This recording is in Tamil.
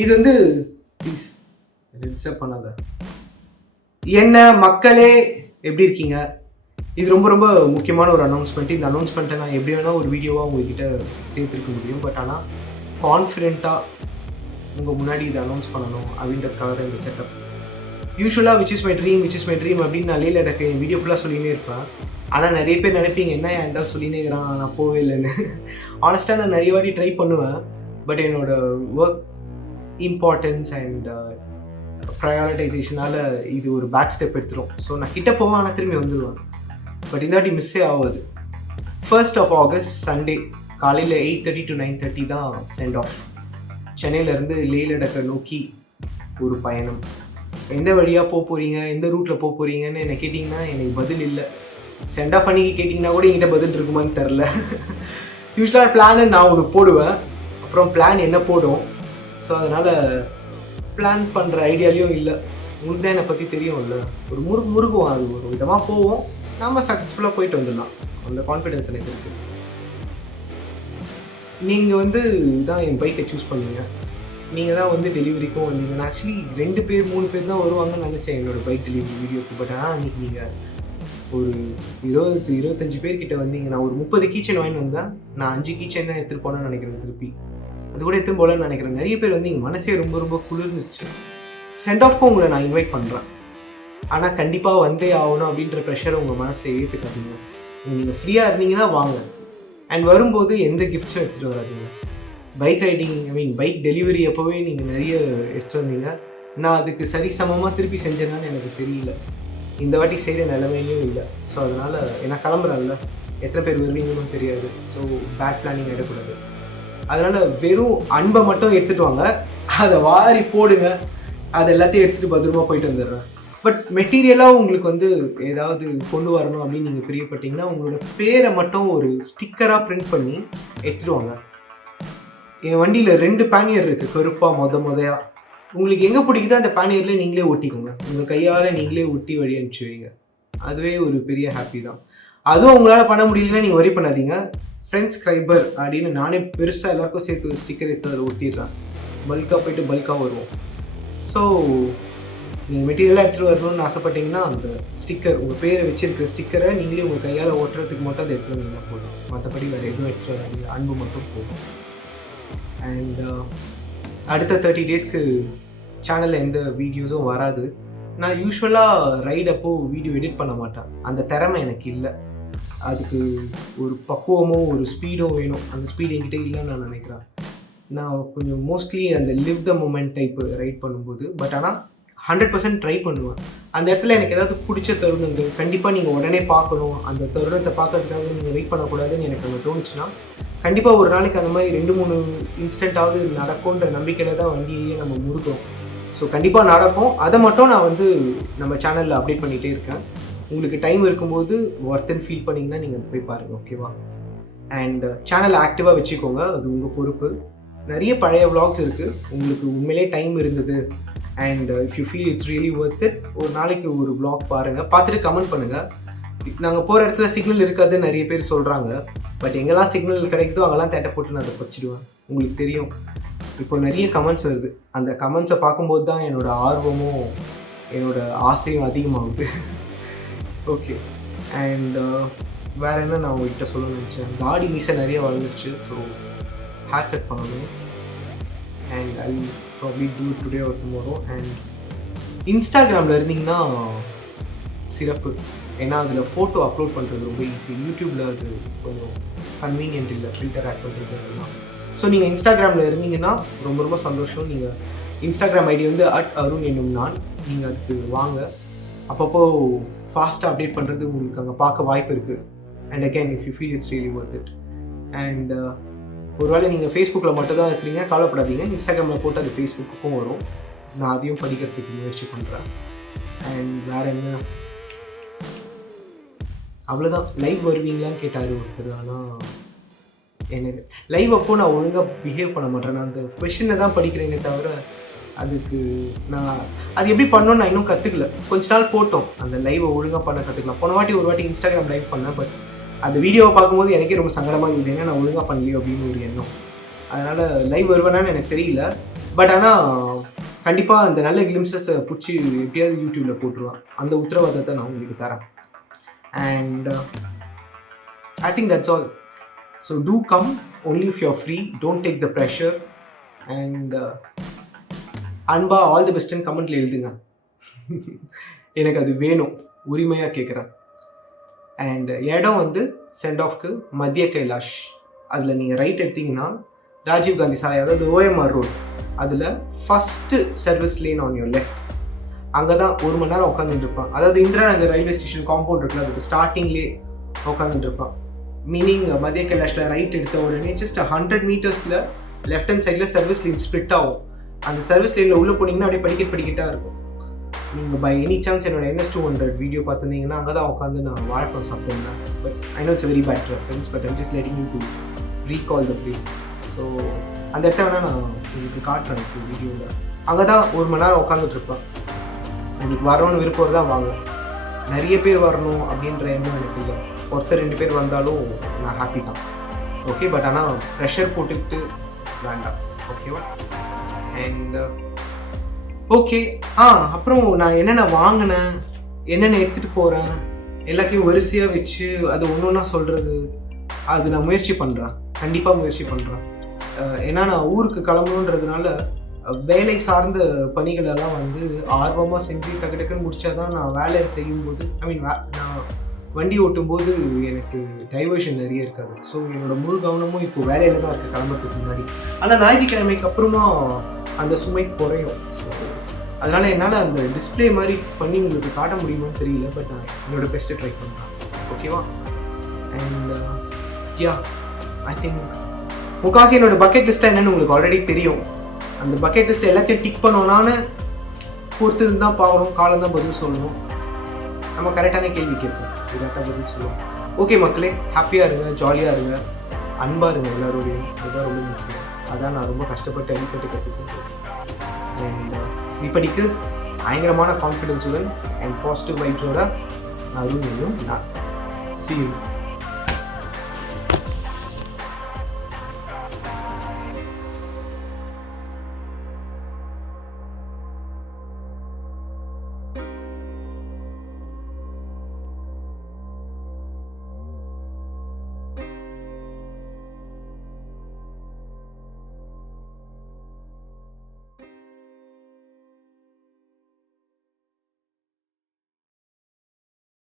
இது வந்து ப்ளீஸ் டிஸ்டர்ப் பண்ணாத. என்ன மக்களே எப்படி இருக்கீங்க? இது ரொம்ப ரொம்ப முக்கியமான ஒரு அனௌன்ஸ்மெண்ட். இந்த அனௌன்ஸ்மெண்ட்டை நான் எப்படி வேணால் ஒரு வீடியோவாக உங்ககிட்ட சேர்த்துருக்க முடியும். பட் ஆனால் கான்ஃபிடென்ட்டாக உங்கள் முன்னாடி இதை அனௌன்ஸ் பண்ணணும் அப்படின்றதுக்காக தான் இந்த செட்டப். யூஸ்வலாக விச் இஸ் மை ட்ரீம் அப்படின்னு நான் லேலடாக் என் வீடியோ ஃபுல்லாக சொல்லினே இருப்பேன். ஆனால் நிறைய பேர் நினைப்பீங்க என்ன எந்த சொல்லினே இருக்கிறான் நான் போவே இல்லைன்னு. ஆனஸ்ட்டாக நான் நிறைய வாட்டி ட்ரை பண்ணுவேன். பட் என்னோடய ஒர்க் இம்பார்ட்டன்ஸ் அண்ட் ப்ரையாரிட்டைசேஷனால் இது ஒரு பேக் ஸ்டெப் எடுத்துரும். ஸோ நான் கிட்டே போவேன், ஆனால் திரும்பி வந்துடுவேன். பட் இந்த வாட்டி மிஸ்ஸே ஆகாது. 1st of August சண்டே காலையில் 8:30 to 9:30 தான் சென்ட் ஆஃப். சென்னையிலேருந்து லேலடாக்கை நோக்கி ஒரு பயணம். எந்த வழியாக போக போகிறீங்க, எந்த ரூட்டில் போக போகிறீங்கன்னு என்னை கேட்டிங்கன்னா எனக்கு பதில் இல்லை. சென்ட் ஆஃப் அன்றைக்கி கேட்டிங்கன்னா கூட என்கிட்ட பதில் இருக்குமான்னு தெரில. யூஸ்வலாக பிளான்னு நான் ஒன்று போடுவேன், அப்புறம் பிளான் என்ன போடும். ஸோ அதனால் பிளான் பண்ணுற ஐடியாலையும் இல்லை. உங்களுக்கு தான் என்னை பற்றி தெரியும் இல்லை, ஒரு முருகும் அது ஒரு விதமாக போவோம், நம்ம சக்ஸஸ்ஃபுல்லாக போயிட்டு வந்துடலாம். அந்த கான்ஃபிடென்ஸ் எனக்கு இருக்குது. நீங்கள் தான் என் பைக்கை சூஸ் பண்ணீங்க, நீங்கள் தான் டெலிவரிக்கும் வந்தீங்க. நான் ஆக்சுவலி 2 பேர் 3 பேர் தான் வருவாங்கன்னு நினச்சேன் என்னோடய பைக் டெலிவரி வீடியோக்கு. பட் ஆனால் அன்றைக்கி நீங்கள் ஒரு 20-25 பேர்கிட்ட வந்தீங்க. நான் ஒரு 30 கீச்சன் வாங்கி வந்தேன். நான் 5 கீச்சன் தான் எடுத்துகிட்டு போனேன்னு நினைக்கிறேன். திருப்பி அது கூட எடுத்துன்னு போகலன்னு நினைக்கிறேன். நிறைய பேர் எங்கள் மனசே ரொம்ப ரொம்ப குளிர்ந்துருச்சு. சென்ட் ஆஃப்க்கு உங்களை நான் இன்வைட் பண்ணுறேன், ஆனால் கண்டிப்பாக வந்தே ஆகணும் அப்படின்ற ப்ரெஷரை உங்கள் மனசில் ஏற்றுக்காதீங்க. நீங்கள் ஃப்ரீயாக இருந்தீங்கன்னா வாங்க. அண்ட் வரும்போது எந்த கிஃப்ட்ஸும் எடுத்துகிட்டு வராதிங்க. பைக் ரைடிங் பைக் டெலிவரி அப்போவே நீங்கள் நிறைய எடுத்துகிட்டு வந்தீங்க. நான் அதுக்கு சரிசமமாக திருப்பி செஞ்சேன்னான்னு எனக்கு தெரியல. இந்த வாட்டி செய்கிற நிலைமையிலும் இல்லை. ஸோ அதனால் நான் கிளம்புறேன்ல, எத்தனை பேர் வருவீங்கன்னு தெரியாது. ஸோ பேட் பிளானிங் எடுக்கக்கூடாது. அதனால் வெறும் அன்பை மட்டும் எடுத்துகிட்டு வாங்க, அதை வாரி போடுங்க. அது எல்லாத்தையும் எடுத்துகிட்டு பத்திரமா போயிட்டு வந்துடுறேன். பட் மெட்டீரியலாக உங்களுக்கு ஏதாவது கொண்டு வரணும் அப்படின்னு நீங்கள் பிரியப்பட்டீங்கன்னா உங்களோட பேரை மட்டும் ஒரு ஸ்டிக்கராக பிரிண்ட் பண்ணி எடுத்துகிட்டு வாங்க. என் வண்டியில் 2 பேனியர் இருக்குது, கருப்பாக மொதையாக. உங்களுக்கு எங்கே பிடிக்குதோ அந்த பேனியரில் நீங்களே ஒட்டிக்கோங்க. உங்கள் கையால் நீங்களே ஒட்டி வழி அனுப்பிச்சுவீங்க. அதுவே ஒரு பெரிய ஹாப்பி தான். அதுவும் உங்களால் பண்ண முடியலன்னா நீங்கள் வரி பண்ணாதீங்க. ஃப்ரெண்ட்ஸ்கிரைபர் அப்படின்னு நானே பெருசாக எல்லாருக்கும் சேர்த்து ஒரு ஸ்டிக்கர் எடுத்து அதில் ஒட்டிடுறேன். பல்காக போய்ட்டு பல்காக வருவோம். ஸோ நீங்கள் மெட்டீரியலாக எடுத்துகிட்டு வரணும்னு ஆசைப்பட்டீங்கன்னா அந்த ஸ்டிக்கர், உங்கள் பேரை வச்சுருக்கிற ஸ்டிக்கரை நீங்களே உங்கள் கையால் ஓட்டுறதுக்கு மட்டும் அதை எடுத்துகிட்டு வந்தீங்கன்னா போதும். மற்றபடி வேறு எதுவும் எடுத்துகிட்டு வராங்க, அன்பு மட்டும் போதும். அண்ட் அடுத்த 30 டேஸ்க்கு சேனலில் எந்த வீடியோஸும் வராது. நான் யூஸ்வலாக ரைட் அப்போது வீடியோ எடிட் பண்ண மாட்டேன். அந்த திறமை எனக்கு இல்லை. அதுக்கு ஒரு பக்குவமோ ஒரு ஸ்பீடோ வேணும். அந்த ஸ்பீடு என்கிட்ட இல்லைன்னு நான் நினைக்கிறேன். நான் கொஞ்சம் மோஸ்ட்லி அந்த live the moment type write பண்ணும்போது. பட் ஆனால் 100% ட்ரை பண்ணுவேன். அந்த இடத்துல எனக்கு ஏதாவது பிடிச்ச தருணங்கள் கண்டிப்பாக நீங்கள் உடனே பார்க்கணும், அந்த தருணத்தை பார்க்கறதுக்காக நீங்கள் வெயிட் பண்ணக்கூடாதுன்னு எனக்கு அங்கே தோணுச்சுன்னா கண்டிப்பாக ஒரு நாளைக்கு அந்த மாதிரி 2-3 இன்ஸ்டன்ட்டாவது நடக்கும்ன்ற நம்பிக்கையில் தான் வண்டியே நம்ம முறுக்கிறோம். ஸோ கண்டிப்பாக நடக்கும். அதை மட்டும் நான் நம்ம சேனலில் அப்டேட் பண்ணிகிட்டே இருக்கேன். உங்களுக்கு டைம் இருக்கும்போது ஒர்த்துன்னு ஃபீல் பண்ணிங்கன்னா நீங்கள் போய் பாருங்கள், ஓகேவா? அண்ட் சேனலை ஆக்டிவாக வச்சுக்கோங்க, அது உங்கள் பொறுப்பு. நிறைய பழைய vlogs இருக்குது. உங்களுக்கு உண்மையிலே டைம் இருந்தது and if you feel it's really worth it, ஒரு நாளைக்கு ஒரு vlog பாருங்கள், பார்த்துட்டு கமெண்ட் பண்ணுங்கள். நாங்கள் போகிற இடத்துல சிக்னல் இருக்காதுன்னு நிறைய பேர் சொல்கிறாங்க. பட் எங்கெல்லாம் சிக்னல் கிடைக்குதோ அங்கெல்லாம் தேட்டை போட்டு நான் அதை வச்சுடுவேன். உங்களுக்கு தெரியும், இப்போ நிறைய கமெண்ட்ஸ் வருது. அந்த கமெண்ட்ஸை பார்க்கும்போது தான் என்னோடய ஆர்வமும் என்னோடய ஆசையும் அதிகமாகுது. ஓகே. அண்ட் வேறு என்ன நான் உங்கள்கிட்ட சொல்ல நினச்சேன், தாடி மீசை நிறைய வளர்ந்துருச்சு. ஸோ ஹேர் கட் பண்ணணும். And I probably do today or tomorrow. And இன்ஸ்டாகிராமில் இருந்தீங்கன்னா சிறப்பு. ஏன்னா அதில் ஃபோட்டோ அப்லோட் பண்ணுறது ரொம்ப ஈஸி. யூடியூப்பில் அது கொஞ்சம் கன்வீனியன்ட் இல்லை, ஃபில்டர் ஆட் பண்ணுறது அதெல்லாம். ஸோ நீங்கள் இன்ஸ்டாகிராமில் இருந்தீங்கன்னா ரொம்ப ரொம்ப சந்தோஷம். நீங்கள் Instagram ID @Arun Ennum Naan. நீங்கள் அதுக்கு வாங்க. அப்பப்போ ஃபாஸ்ட்டாக அப்டேட் பண்ணுறது உங்களுக்கு அங்கே பார்க்க வாய்ப்பு இருக்குது. And again if you feel it's really worth it. And ஒருவேளை நீங்கள் ஃபேஸ்புக்கில் மட்டும் தான் இருக்கிறீங்க, கவலைப்படாதீங்க. இன்ஸ்டாகிராமில் போட்டு அது ஃபேஸ்புக்குக்கும் வரும். நான் அதையும் படிக்கிறதுக்கு முயற்சி பண்ணுறேன். அண்ட் வேறு என்ன, அவ்வளோதான். லைவ் வருவீங்களான்னு கேட்டார் ஒருத்தர். ஆனால் எனக்கு லைவ் அப்போது நான் ஒழுங்காக பிஹேவ் பண்ண மாட்டேன். நான் அந்த கொஷினை தான் படிக்கிறேனே தவிர அதுக்கு நான் அது எப்படி பண்ணணும்னு நான் இன்னும் கற்றுக்கல. கொஞ்ச நாள் போட்டோம் அந்த லைவை ஒழுங்காக பண்ண கற்றுக்கலாம். போன வாட்டி ஒரு வாட்டி இன்ஸ்டாகிராம் லைவ் பண்ணேன். பட் அந்த வீடியோவை பார்க்கும்போது எனக்கே ரொம்ப சங்கடமாக இருந்தது. ஏன்னா நான் ஒழுங்காக பண்ணலையோ அப்படின்னு ஒரு எண்ணம். அதனால் லைவ் வருவேனான்னு எனக்கு தெரியல. பட் ஆனால் கண்டிப்பாக அந்த நல்ல கிளிம்ஸஸை பிடிச்சி எப்படியாவது யூடியூப்பில் போட்டுருவேன். அந்த உத்தரவாதத்தை நான் உங்களுக்கு தரேன். And I think that's all. So do come only if you're free. Don't take the pressure. And அன்பா ஆல் தி பெஸ்ட்னு கமெண்ட்ல எழுதுங்க. எனக்கு அது வேணும், உரிமையாக கேட்குறேன். அண்ட் இடம் வந்து சென்ட் ஆஃப்க்கு மத்திய கைலாஷ். அதில் நீங்கள் ரைட் எடுத்தீங்கன்னா ராஜீவ் காந்தி சாலை, அதாவது OMR ரோட், அதில் first service lane on your left. அங்கே தான் 1 மணி நேரம் உட்காந்துட்டு இருப்பான். அதாவது Indira Nagar railway station compound இருக்குல்ல, அதுக்கு ஸ்டார்டிங்லேயே உட்காந்துட்டு இருப்பான். மீனிங் மத்திய கைலாஷில் ரைட் எடுத்த உடனே ஜஸ்ட் 100 மீட்டர்ஸில் லெஃப்ட் ஹேண்ட் சைடில் சர்வீஸ் லைன் ஸ்ப்ளிட் ஆகும். அந்த சர்வீஸ் லைனில் உள்ளே போனீங்கன்னா அப்படியே படிக்கட்டாக இருக்கும். நீங்கள் பை எனி சான்ஸ் என்னோட NS200 வீடியோ பார்த்துருந்தீங்கன்னா அங்கே தான் உட்காந்து நான் வாழைப்பழம் சாப்பிட்டேன். But I know it's very bad reference, but I'm just letting you to recall the place. So அந்த இடத்த வேணால் நான் உங்களுக்கு காட்டுறேன் இப்போ வீடியோவில். அங்கே தான் 1 மணி நேரம் உட்காந்துட்டு இருப்பேன். உங்களுக்கு வரணும்னு விருப்பம் தான் வாங்க. நிறைய பேர் வரணும் அப்படின்ற எண்ணம் எனக்கு இல்லை. ஒருத்தர் 2 பேர் வந்தாலும் நான் ஹாப்பி தான். ஓகே, பட் ஆனால் ப்ரெஷர் போட்டுக்கிட்டு வேண்டாம். ஓகேவா? அண்ட் ஓகே, அப்புறம் நான் என்னென்ன வாங்கினேன், என்னென்ன எடுத்துகிட்டு போகிறேன், எல்லாத்தையும் வரிசையாக வச்சு அது ஒன்று ஒன்றா சொல்கிறது, அது நான் முயற்சி பண்ணுறேன். கண்டிப்பாக முயற்சி பண்ணுறேன். ஏன்னா நான் ஊருக்கு கிளம்பணுன்றதுனால வேலை சார்ந்த பணிகளெல்லாம் வந்து ஆர்வமாக செஞ்சு டக்கு டக்குன்னு முடித்தா தான் நான் வேலை செய்யும்போது, நான் வண்டி ஓட்டும்போது எனக்கு டைவர்ஷன் நிறைய இருக்காது. ஸோ என்னோடய முழு கவனமும் இப்போ வேலையில் தான் இருக்குது கிளம்புறதுக்கு முன்னாடி. ஆனால் ஞாயிற்றுக்கிழமைக்கு அப்புறமா அந்த சுமை குறையும். ஸோ அதனால் என்னால் அந்த டிஸ்பிளே மாதிரி பண்ணி உங்களுக்கு காட்ட முடியுமான்னு தெரியல. பட் நான் என்னோடய பெஸ்ட்டு ட்ரை பண்ணுறேன். ஓகேவா? அண்ட் ஐ திங்க் முக்காசி என்னோடய பக்கெட் லிஸ்ட்டாக என்னென்னு உங்களுக்கு ஆல்ரெடி தெரியும். அந்த பக்கெட் லிஸ்ட் எல்லாத்தையும் டிக் பண்ணோன்னான்னு பொறுத்து தான் பார்க்கணும். காலம் தான் பதில் சொல்லணும். நம்ம கரெக்டான கேள்வி கேட்போம், கரெக்டாக பதில் சொல்லுவோம். ஓகே மக்களே, ஹாப்பியாக இருங்க, ஜாலியாக இருங்க, அன்பாக இருங்க எல்லோரோடையும். அதுதான் ரொம்ப முக்கியம். அதான் நான் ரொம்ப கஷ்டப்பட்டு அடிக்கட்டு கற்றுக்கிட்டேன். அண்ட் இப்படிக்கு பயங்கரமான கான்ஃபிடென்ஸுடன் அண்ட் பாசிட்டிவ் வைப்ஸோட அருணும் நான். See you.